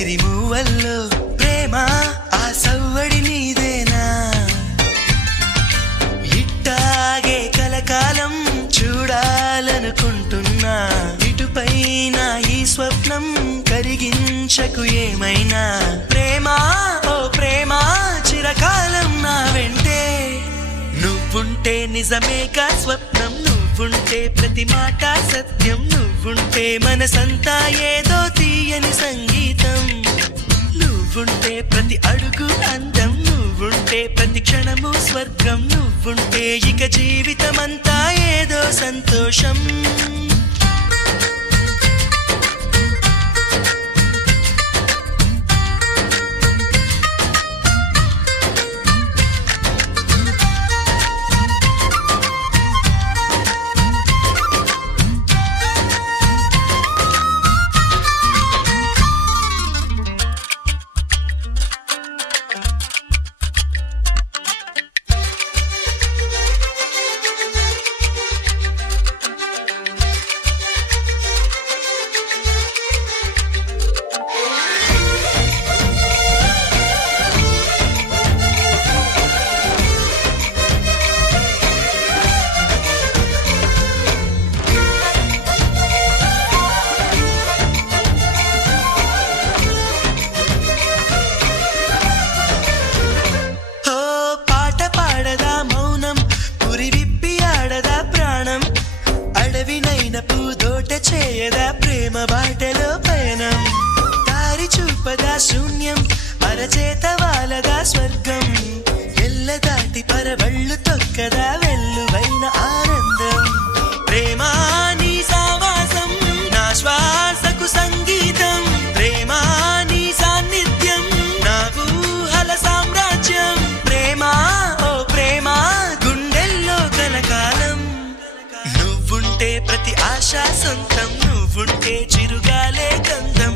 సిరిమూవల్లో ప్రేమ ఆ సవ్వడి నీదేనా ఇట్టాగే కలకాలం చూడాలనుకుంటున్నా ఇటుపైన ఈ స్వప్నం కరిగించకు ఏమైనా ప్రేమ ఓ ప్రేమ చిరకాలం నా వెంటే నువ్వుంటే నిజమేగా స్వప్నం నువ్వుంటే ప్రతి మాట సత్యం నువ్వుంటే మనసంతా ఏదో తీయని సంగీతం నువ్వుంటే ప్రతి అడుగు అందం నువ్వుంటే ప్రతి క్షణము స్వర్గం నువ్వుంటే ఇక జీవితమంతా ఏదో సంతోషం చేయదా ప్రేమ బాటలో పయనం దారి చూపదా శూన్యం అరచేత వాలదా స్వర్గం ఎల్ల దాటి పరవళ్ళు తొక్కదా వెల్లువైన ఆనందం ప్రేమ నీ సావాసం నా శ్వాసకు సంగీతం ప్రేమ నీ సాన్నిధ్యం నా ఊహల సామ్రాజ్యం ప్రేమ ఓ ప్రేమ గుండెల్లో కలకాలం నువ్వుంటే ప్రతి ఆశ సొంతం నువ్వుంటే చిరుగాలే గంధం